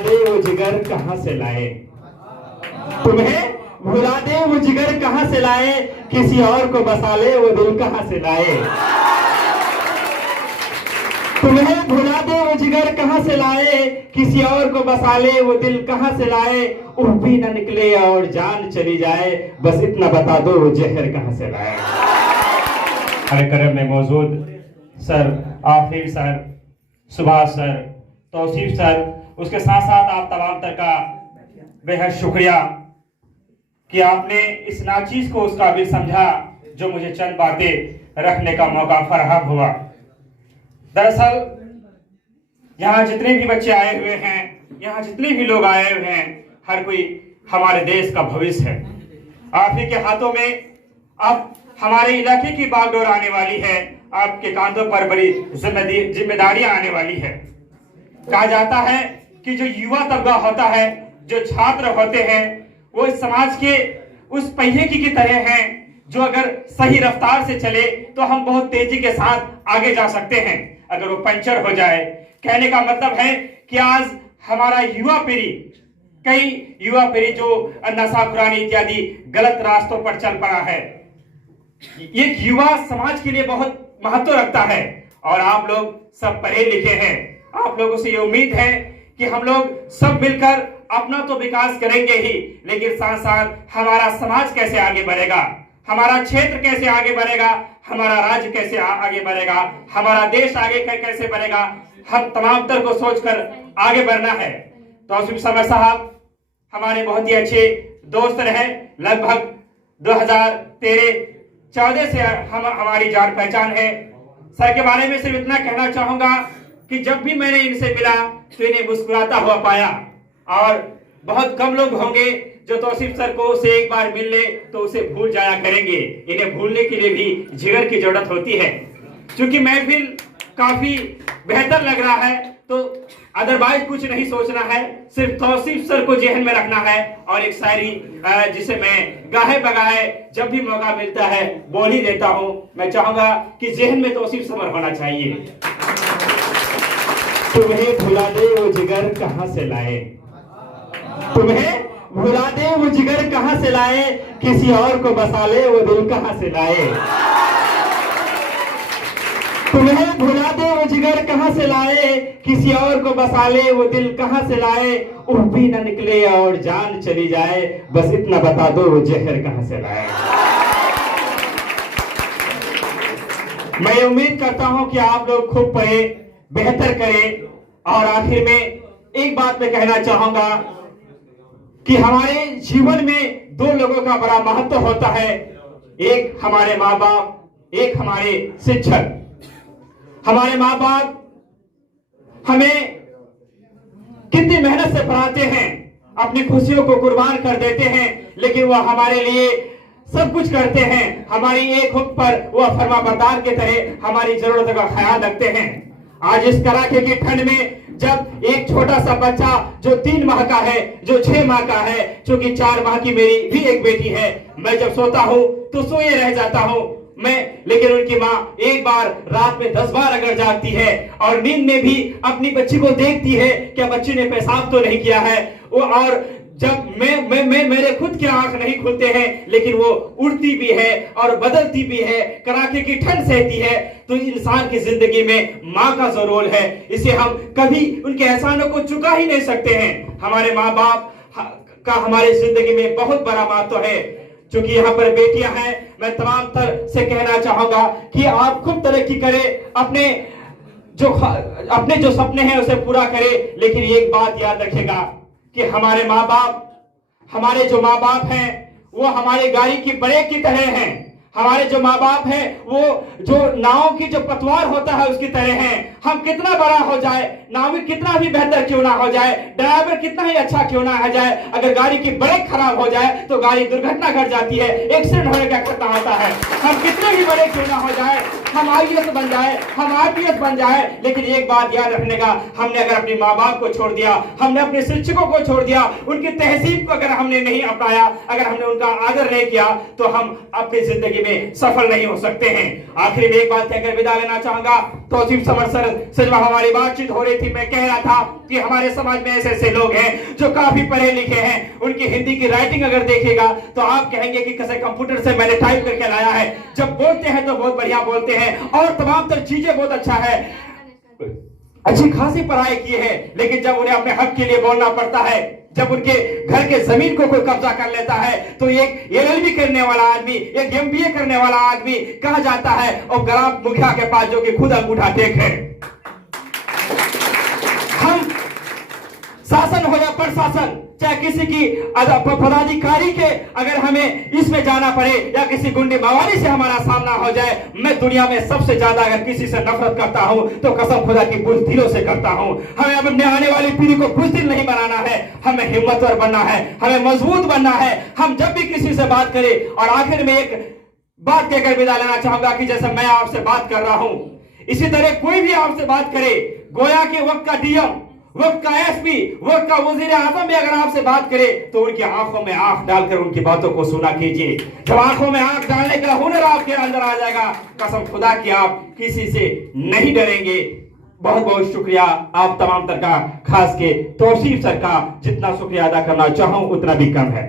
दे वो जिगर कहां से लाए, तुम्हें भुला दे वो जिगर कहां से लाए, किसी और को बसा ले वो दिल कहां से लाए। तुम्हें भुला दे वो जिगर कहां से लाए, किसी और को बसा ले वो दिल कहां से लाए। उह भी न निकले और जान चली जाए, बस इतना बता दो वो जहर कहां से लाए। कार्यक्रम में मौजूद sir Afif sir, Subhash sir, Tauseef sir, उसके साथ साथ आप तमाम तर का बेहद शुक्रिया कि आपने इस नाचीज को उस काबिल समझा जो मुझे चंद बातें रखने का मौका फराहम हुआ। दरअसल यहाँ जितने भी बच्चे आए हुए हैं, यहाँ जितने भी लोग आए हुए हैं, हर कोई हमारे देश का भविष्य है। आप ही के हाथों में अब हमारे इलाके की बागडोर आने वाली है, आपके कांधों पर बड़ी जिम्मेदारियां आने वाली है। कहा जाता है कि जो युवा तबका होता है, जो छात्र होते हैं, वो इस समाज के उस पहिए की तरह हैं जो अगर सही रफ्तार से चले तो हम बहुत तेजी के साथ आगे जा सकते हैं। अगर वो पंचर हो जाए, कहने का मतलब है कि आज हमारा युवा पीढ़ी, कई युवा पीढ़ी जो नशा खुरानी इत्यादि गलत रास्तों पर चल पड़ा है। ये युवा समाज के लिए बहुत महत्व रखता है और आप लोग सब पढ़े लिखे हैं। आप लोगों से ये उम्मीद है कि हम लोग सब मिलकर अपना तो विकास करेंगे ही, लेकिन साथ साथ हमारा समाज कैसे आगे बढ़ेगा, हमारा क्षेत्र कैसे आगे बढ़ेगा, हमारा राज्य कैसे आगे बढ़ेगा, हमारा देश आगे कैसे बढ़ेगा, हम तमाम तर को सोचकर आगे बढ़ना है। तौसीफ समर साहब हमारे बहुत ही अच्छे दोस्त रहे, लगभग 2013-14 से हमारी जान पहचान है। सर के बारे में सिर्फ इतना कहना चाहूंगा कि जब भी मैंने इनसे मिला तो इन्हें मुस्कुराता हुआ पाया, और बहुत कम लोग होंगे जो तौसीफ सर को से एक बार मिल ले तो उसे भूल जाया करेंगे। इन्हें भूलने के लिए भी जिगर की जरूरत होती है। क्योंकि महफिल काफी बेहतर लग रहा है तो अदरवाइज कुछ नहीं सोचना है, सिर्फ तौसीफ सर को जहन में रखना है। और एक शायरी जिसे मैं गाहे बगाहे जब भी मौका मिलता है बोल ही देता हूं। मैं चाहूंगा कि जहन में तौसीफ समर होना चाहिए। तुम्हें भुला दे वो जिगर कहां से लाए, तुम्हें भुला दे वो जिगर कहां से लाए, किसी और को बसा ले वो दिल कहां से लाए। तुम्हें भुला दे वो जिगर कहां से लाए, किसी और को बसा ले वो दिल कहां से लाए। उह भी न निकले और जान चली जाए, बस इतना बता दो वो जहर कहां से लाए। मैं उम्मीद करता हूं कि आप लोग खूब पढ़े, बेहतर करें। और आखिर में एक बात मैं कहना चाहूंगा कि हमारे जीवन में दो लोगों का बड़ा महत्व होता है, एक हमारे माँ बाप, एक हमारे शिक्षक। हमारे माँ बाप हमें कितनी मेहनत से पढ़ाते हैं, अपनी खुशियों को कुर्बान कर देते हैं, लेकिन वह हमारे लिए सब कुछ करते हैं। हमारी एक हुक्म पर वह फरमाबरदार के तरह हमारी जरूरतों का ख्याल रखते हैं। आज इस कड़ाके की ठंड में जब एक छोटा सा बच्चा जो 3 माह का है, जो 6 माह का है, क्योंकि 4 माह की मेरी भी एक बेटी है, मैं जब सोता हूँ तो सोए रह जाता हूँ मैं, लेकिन उनकी माँ एक बार रात में 10 बार अगर जागती है और नींद में भी अपनी बच्ची को देखती है क्या बच्ची ने पेशाब तो नहीं किया है। वो और जब मैं मेरे खुद के आंख नहीं खुलते हैं, लेकिन वो उड़ती भी है और बदलती भी है, कड़ाके की ठंड सहती है। तो इंसान की जिंदगी में माँ का जो रोल है, इसे हम कभी उनके एहसानों को चुका ही नहीं सकते हैं। हमारे माँ बाप का हमारी जिंदगी में बहुत बड़ा महत्व है। चूंकि यहाँ पर बेटियां हैं, मैं तमाम तर से कहना चाहूंगा कि आप खूब तरक्की करें, अपने जो सपने हैं उसे पूरा करें। लेकिन एक बात याद रखेगा कि हमारे माँ बाप, हमारे जो माँ बाप हैं वो हमारे गाड़ी की ब्रेक की तरह हैं। हमारे जो माँ बाप हैं वो जो नाव की जो पतवार होता है उसकी तरह हैं। हम कितना बड़ा हो जाए, नाविक कितना भी बेहतर क्यों ना हो जाए, ड्राइवर कितना ही अच्छा क्यों ना हो जाए, अगर गाड़ी की ब्रेक खराब हो जाए तो गाड़ी दुर्घटना घट जाती है, एक्सीडेंट होने का खतरा होता है। हम कितने भी बड़े क्यों ना हो जाए, हम IAS बन जाए, हम RPS बन जाए, लेकिन एक बात याद रखने का, हमने अगर अपने माँ बाप को छोड़ दिया, हमने अपने शिक्षकों को छोड़ दिया, उनकी तहजीब को अगर हमने नहीं अपनाया, अगर हमने उनका आदर नहीं किया, तो हम अपनी जिंदगी जिंदगी में सफल नहीं हो सकते हैं। आखिरी में एक बात कहकर विदा लेना चाहूंगा। तौसीफ समर सर से जब हमारी बातचीत हो रही थी, मैं कह रहा था कि हमारे समाज में ऐसे ऐसे लोग हैं जो काफी पढ़े लिखे हैं, उनकी हिंदी की राइटिंग अगर देखेगा तो आप कहेंगे कि कैसे कंप्यूटर से मैंने टाइप करके लाया है। जब बोलते हैं तो बहुत बढ़िया बोलते हैं और तमाम तर चीजें बहुत अच्छा है, अच्छी खासी पढ़ाई की है, लेकिन जब उन्हें अपने हक के लिए बोलना पड़ता है, जब उनके घर के जमीन को कोई कब्जा कर लेता है, तो एक LLB करने वाला आदमी, एक MBA करने वाला आदमी कहा जाता है और ग्राम मुखिया के पास जो कि खुद अंगूठा टेक है। हम शासन हो या प्रशासन, चाहे किसी की पदाधिकारी के अगर हमें इसमें जाना पड़े या किसी गुंडे मवाली से हमारा सामना हो जाए, मैं दुनिया में सबसे ज्यादा अगर किसी से नफरत करता हूं तो कसम खुदा की बुज़दिलों से करता हूं। हमें अपने आने वाली पीढ़ी को बुज़दिल नहीं बनाना है, हमें हिम्मतवर बनना है, हमें मजबूत बनना है। हम जब भी किसी से बात करें, और आखिर में एक बात कहकर विदा लेना चाहूंगा कि जैसे मैं आपसे बात कर रहा हूं, इसी तरह कोई भी आपसे बात करे, गोया के वक्त का DM, वक्त का SP, वक्त का वजीर आजम भी अगर आपसे बात करे तो उनकी आंखों में आंख डालकर उनकी बातों को सुना कीजिए। जब आंखों में आंख डालने का हुनर आपके अंदर आ जाएगा, कसम खुदा की आप किसी से नहीं डरेंगे। बहुत बहुत शुक्रिया आप तमाम तर का, खास के तौसीफ सर का। जितना शुक्रिया अदा करना चाहूं उतना भी कम है।